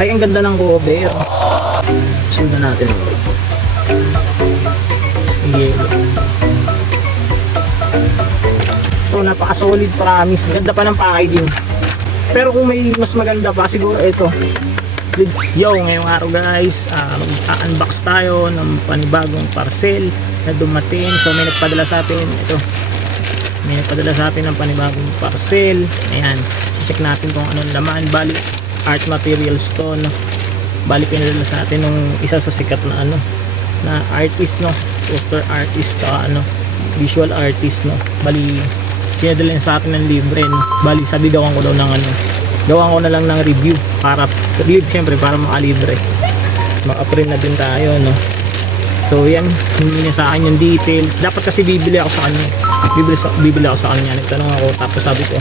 Ay, ang ganda ng cover. Sundan natin. Sige. So, napaka-solid, promise. Ganda pa ng packaging. Pero kung may mas maganda pa, siguro ito. Yo, ngayong araw guys, mag-unbox tayo ng panibagong parcel na dumating. So, may nagpadala sa atin. Ito. May nagpadala sa atin ng panibagong parcel. Ayan. Check natin kung anong laman. Bali, art materials to, no? Bali, pinadala sa atin ng isa sa sikat na na artist, no? Poster artist, visual artist, no? Bali, pinadala sa atin ng libre, no? Bali, sabi gawan ko daw ng gawan ko na lang ng review para syempre para makalibre, maka-print na din tayo, no? So yan, hindi niya sa akin yung details. Dapat kasi bibili ako sa kanya, bibili ako sa kanya. Nagtanong ako, tapos sabi ko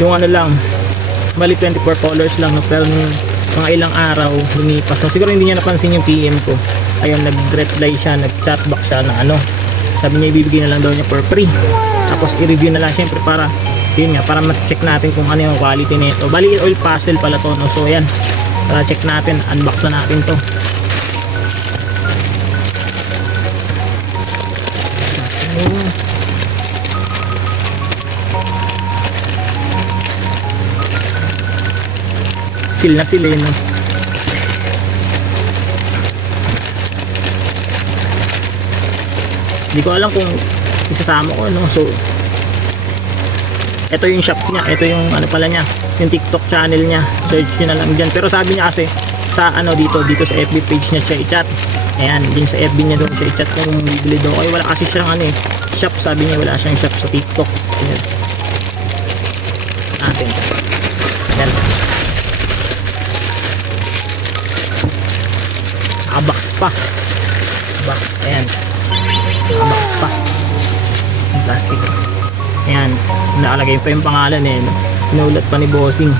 yung lang, bali 24 colors lang, no? Pero nung mga ilang araw lumipas, so siguro hindi niya napansin yung PM ko. Ayun, nag-reply siya, nag-chatback siya na sabi niya ibibigay na lang daw niya for free, tapos i-review na lang syempre para yun nga, para ma-check natin kung ano yung quality nito. Bali, oil pastel pala to, no? So yan, check natin, unbox na natin to. Seal na sila, no? Hindi ko alam kung isasama ko, no? So ito yung shop niya, ito yung pala niya, yung TikTok channel niya. Search nyo na lang dyan. Pero sabi niya kasi sa dito sa FB page niya siya i-chat. Ayan, din sa FB niya doon siya i-chat kung bibili daw. Ay, wala kasi siyang shop, sabi niya wala siyang shop sa TikTok. Ayan. Atin. Ayan. Box pa. Box, ayan. Box pa. Plastic. Ayan, nakalagay pa yung pangalan, sinulat pa ni bossing,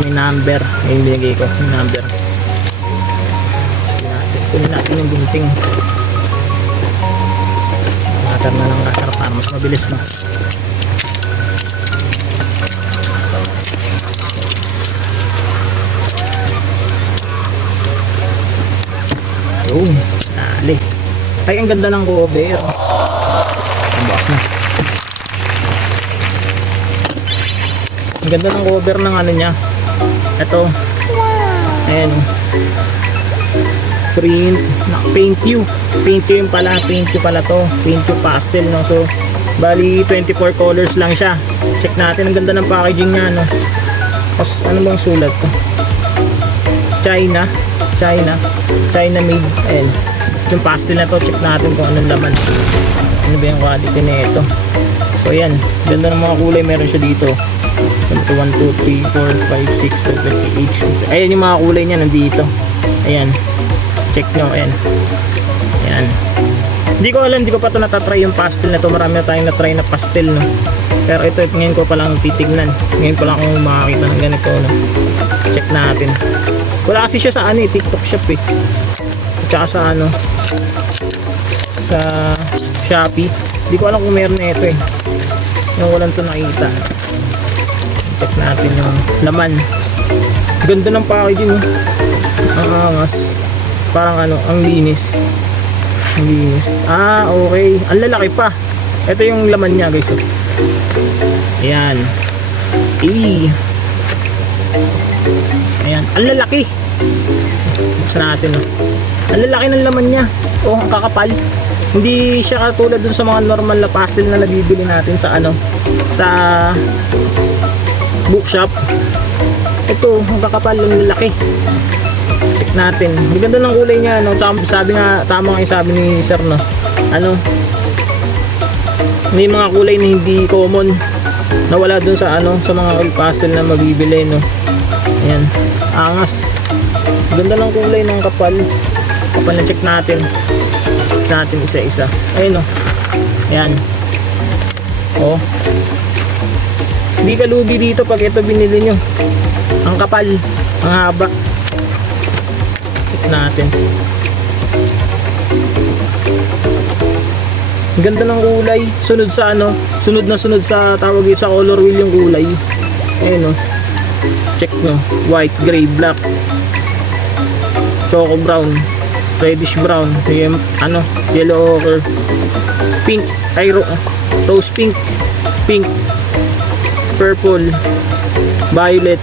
may number. Ayun, binigay ko yung number. Kunin natin yung gunting, cutter na lang, cutter para mas mabilis, no? Yun, dali. Ay, ang ganda ng cover. Ang box na. Ang ganda ng cover ng niya. Ito. Ayan. Print. Paint you. Paint you pala. Paint you pala to. Paint you pastel, no? So, bali 24 colors lang siya. Check natin. Ang ganda ng packaging niya, no? Tapos, ano bang sulat to? China made. Ayan. Yung pastel na to, check natin kung anong laman. Ano ba yung quality na ito? So, ayan. Ganda ng mga kulay. Meron siya dito. 1, 2, 3, 4, 5, 6, 7, 8. Ayan yung mga kulay niya nandito. Ayan. Check nyo. Ayan. Ayan. Hindi ko alam. Hindi ko pa ito natatry yung pastel na ito. Marami na tayong natry na pastel, no? Pero ito ngayon ko palang titignan. Ngayon pa lang ako makakita ng ganito, no? Check natin. Wala kasi siya sa TikTok shop, at saka sa sa Shopee. Hindi ko alam kung meron na ito, yung walang ito nakita. Check natin yung laman. Ganda ng packaging, ang angas. Parang ang linis. Ang linis. Okay. Ang lalaki pa. Ito yung laman niya, guys. Ayan. Ayan. Ang lalaki. Buksan natin, no? Ang lalaki ng laman niya. Ang kakapal. Hindi siya katulad dun sa mga normal na pastel na nabibili natin sa sa bookshop. Ito, ang kakapal, ang lalaki. Check natin. Ang ganda ng kulay niya, no? Sabi nga, tama nga yung sabi ni sir, no? May mga kulay na hindi common na wala dun sa sa mga oil pastel na mabibili, no? Ayan, angas. Ganda ng kulay ng kapal. Kapal na, check natin. Check natin isa-isa. Ayun, no? Ayan. Hindi ka lugi dito pag ito binili nyo. Ang kapal, ang haba. Check natin. Ang ganda ng kulay. Sunod sa sunod sa tawag sa color wheel yung kulay. Ayun, no? Check nyo. White, gray, black. choco brown, reddish brown, yung ano, yellow ochre, pink, ay rose pink, pink, purple, violet.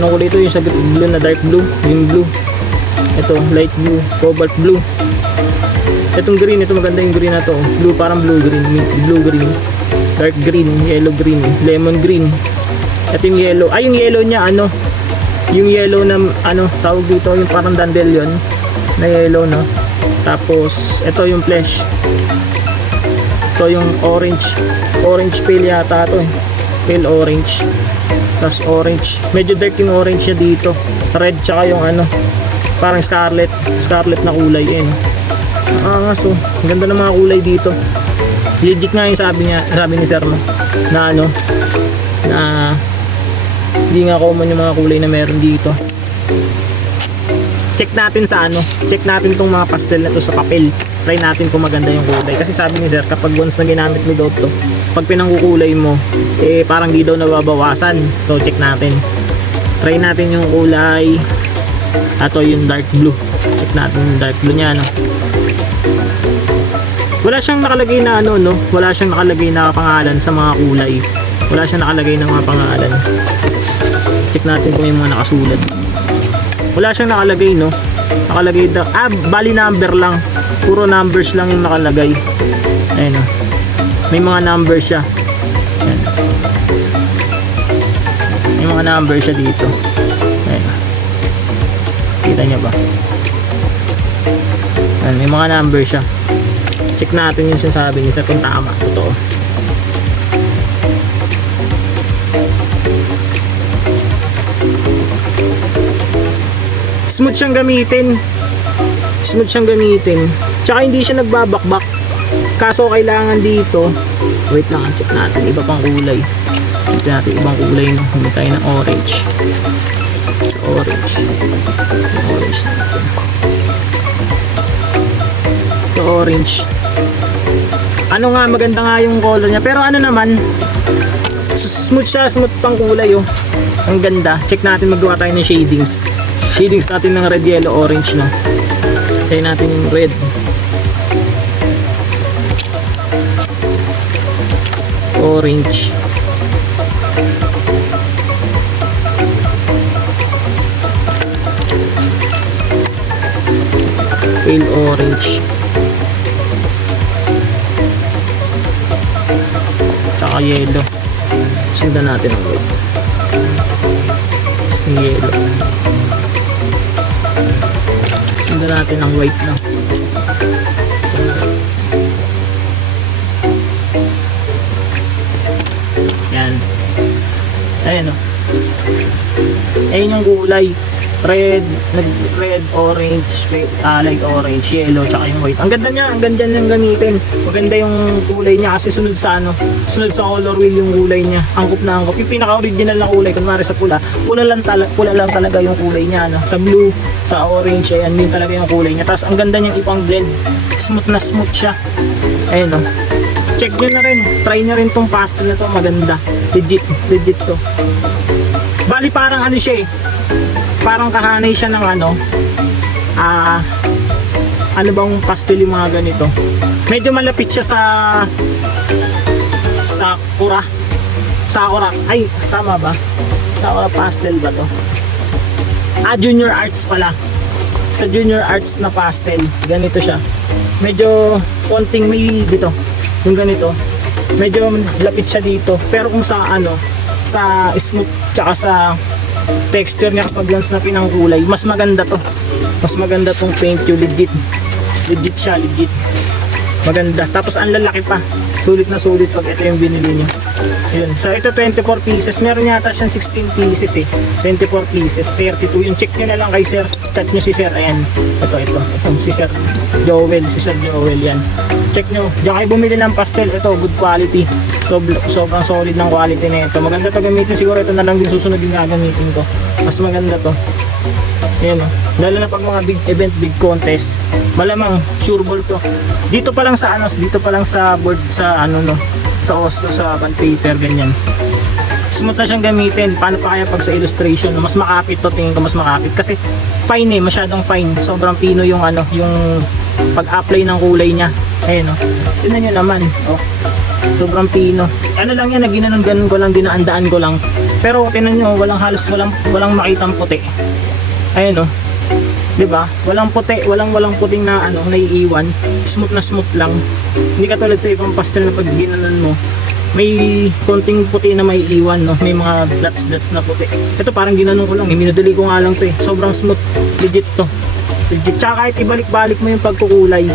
Ano kulay ito? Yung sa blue na dark blue, yung blue. Ito, light blue, cobalt blue. Itong green, ito maganda yung green na to. Blue, parang blue green, blue green, dark green, yellow green, lemon green. Ito yung yellow. Ay, yung yellow niya, ano? Yung yellow na, ano, tawag dito, yung parang dandelion na yellow, no? Tapos, ito yung flesh. Ito yung orange. Orange pale yata ito, eh. Pale orange. Tapos orange. Medyo dark yung orange niya dito. Red, tsaka yung ano, parang scarlet. Scarlet na kulay, eh, no? So, ang ganda ng mga kulay dito. Legit nga yung sabi ni Sir, no? Na ano, na hindi nga common yung mga kulay na meron dito. Check natin sa ano, check natin tong mga pastel na to sa papel. Try natin kung maganda yung kulay. Kasi sabi ni Sir, kapag once na ginamit mo daw to, pag pinangkukulay mo, eh parang di daw nababawasan. So check natin. Try natin yung kulay. Ato yung dark blue. Check natin yung dark blue niya, no? Wala siyang nakalagay na ano, no? Wala siyang nakalagay na pangalan sa mga kulay. Wala siyang nakalagay ng mga pangalan. Check natin kung may mga nakasulat. Wala siyang nakalagay, no? Nakalagay daw, bali number lang. Puro numbers lang yung nakalagay. Ayun, no? May mga numbers siya. Ayan. May mga numbers siya dito. Ayun. Kita niyo ba? Ayan, may mga numbers siya. Check natin yung sinasabi niya sa kung tama. Totoo. Smooth siyang gamitin. Smooth siyang gamitin. Tsaka hindi siya nagbabakbak. Kaso kailangan dito, wait lang, check natin iba pang kulay. Check natin ibang kulay, no? Hindi tayo ng orange. So, orange. Orange natin. So, orange. Ano nga, maganda nga yung color niya. Pero ano naman, smooth siya, smooth pang kulay, oh. Ang ganda. Check natin, magawa tayo ng shadings. Shadings natin ng red, yellow, orange, no? Try natin yung red. Orange. Pale orange. Tsaka yellow. Sundan natin ang red. It's yellow. Sundan natin ang white na. Yan. Ayan, o. Ayan yung kulay. Red, red, orange, light orange, yellow, tsaka yung white. Ang ganda niya, ang ganda niyang gamitin. Maganda yung kulay niya kasi sunod sa ano, sunod sa color wheel yung kulay niya. Angkop na angkop. Yung pinaka-original na kulay, kunwari sa pula, pula lang talaga yung kulay niya, no? Sa blue, sa orange, ayan din talaga yung kulay niya. Tapos ang ganda niyang ipang blend. Smooth na smooth siya. Ayan, no? Check nyo na rin. Try nyo rin tong pastel na to. Maganda. Legit to. Bali parang ano siya, eh. Parang kahanay siya ng ano, ano bang pastel yung mga ganito. Medyo malapit siya sa Sakura. Ay, tama ba? Sakura pastel ba to? Junior Arts pala. Sa Junior Arts na pastel, ganito siya. Medyo konting may dito. Yung ganito, medyo lapit siya dito. Pero kung sa ano, sa smooth tsaka sa texture niya kapag once na pinangkulay, mas maganda to. Mas maganda tong paint yung legit siya, legit maganda. Tapos ang lalaki pa, sulit na sulit pag ito yung binili nyo. Yun. So ito 24 pieces, meron yata siyang 16 pieces, eh. 24 pieces, 32. Yung check nyo na lang kay Sir, chat nyo si Sir. Ayan, ito si Sir Joel, yan. Check nyo, diyan kayo bumili ng pastel. Ito, good quality. Sobrang solid ng quality na ito. Maganda to gamitin. Siguro ito na lang din susunod yung gagamitin ko. Mas maganda to. Ayan, lalo na pag mga big event, big contest, malamang sure ball to. Dito pa lang sa board, sa ano, no, sa Oslo, sa bond paper, ganyan. Smooth na siyang gamitin. Paano pa kaya pag sa illustration, no? Mas makapit to, tingin ko mas makapit. Kasi fine eh, masyadong fine. Sobrang pino yung ano, yung pag-apply ng kulay niya. Ayun, no? Tignan nyo naman. Oh, sobrang pino. Ano lang yan, ginanon-ganon ko lang, dinaandaan ko lang. Pero tingnan nyo, walang makitang puti. Ayun, no? 'Di ba? Walang puti, walang puting na ano, naiiwan. Smooth na smooth lang. Hindi katulad sa ibang pastel na pag ginanon mo, may konting puti na may iwan, no? May mga dots na puti. Ito parang ginanon ko lang, minadali ko nga lang 'to eh. Sobrang smooth, legit 'to. Legit. Tsaka kahit ibalik-balik mo yung pagkukulay.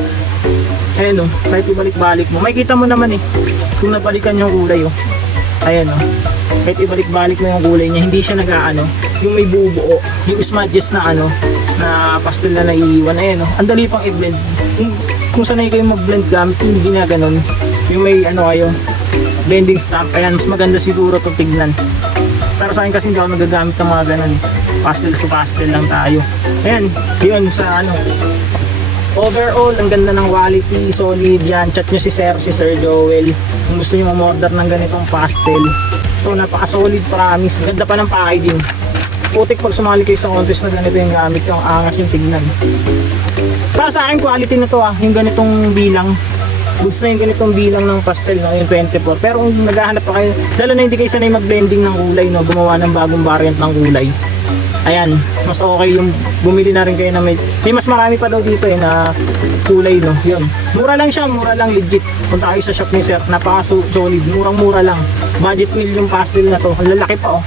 Ayan, no? Kahit ibalik-balik mo, makikita mo naman eh kung nabalikan yung kulay, oh. Ayan, no? Kahit ibalik-balik mo yung kulay niya, hindi siya nag-aano, yung may bubuo, yung smudges na ano, na pastel na naiiwan. Ayan, no? Ang dali pang i-blend. Kung sanay kayo mag-blend gamit yung ginaganon, yung may ano kayo, blending stamp, ayan, mas maganda siguro itong tignan. Pero sa akin kasi hindi ako nagagamit ng mga ganon. Pastel to pastel lang tayo. Ayan, yun sa ano. Overall, ang ganda ng quality, solid yan. Chat nyo si Sir Joel. Kung gusto nyo mamorder ng ganitong pastel. So, napaka-solid, promise. Ganda pa ng packaging. Putik pag sumali kayo sa contest na ganito yung gamit, yung angas yung tignan. Para sa akin, quality na to yung ganitong bilang. Gusto na yung ganitong bilang ng pastel, no? Yung 24. Pero kung naghahanap pa kayo, lalo na hindi kayo sanay mag-blending ng kulay, no? Gumawa ng bagong variant ng kulay. Ayan, mas okay yung bumili na rin kayo na may mas marami pa daw dito eh na kulay, no. Yun. Mura lang siya, mura lang, legit. Punta kayo sa shop ni Sir, napaka-solid, murang-mura lang. Budget meal yung pastel na to. Ang lalaki pa, oh.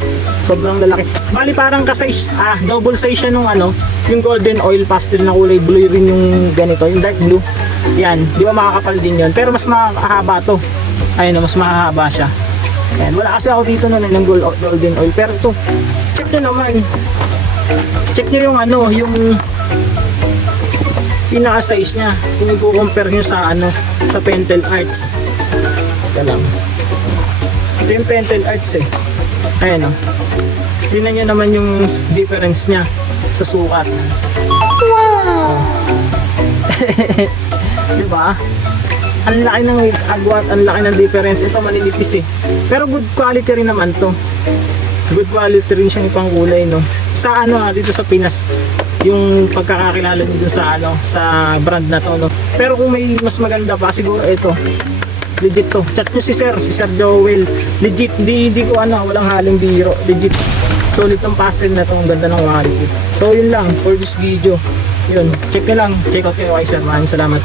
Sobrang lalaki. Bali parang ka-size, double size siya nung ano, yung golden oil pastel na kulay blue rin yung ganito, yung dark blue. Yan, di ba makakapal din yun, pero mas mahaba to. Ayun, mas mahaba siya. Ayan, wala kasi ako dito noon ng golden oil, pero to, check nyo naman. Check nyo yung ano, yung pinaka-size niya. Kung i-compare nyo sa ano, sa Pentel Arts. Ito lang. Ito yung Pentel Arts eh. Ayan o. Tingnan nyo naman yung difference niya sa sukat. Wow! Diba? Ang laki ng agwat, ang laki ng difference. Ito maninipis eh. Pero good quality rin naman to. Good quality rin siyang ipang kulay, no? Sa ano dito sa Pinas, yung pagkakakilala nyo dun sa ano, sa brand na to, no? Pero kung may mas maganda pa, siguro ito. Legit to. Chat nyo si Sir Joel. Legit, di ko ano, walang haling biro. Legit. Solid tong pastel na to, ang ganda ng quality. So yun lang for this video. Yun, check nyo lang. Check out kayo kay Sir. Maraming salamat.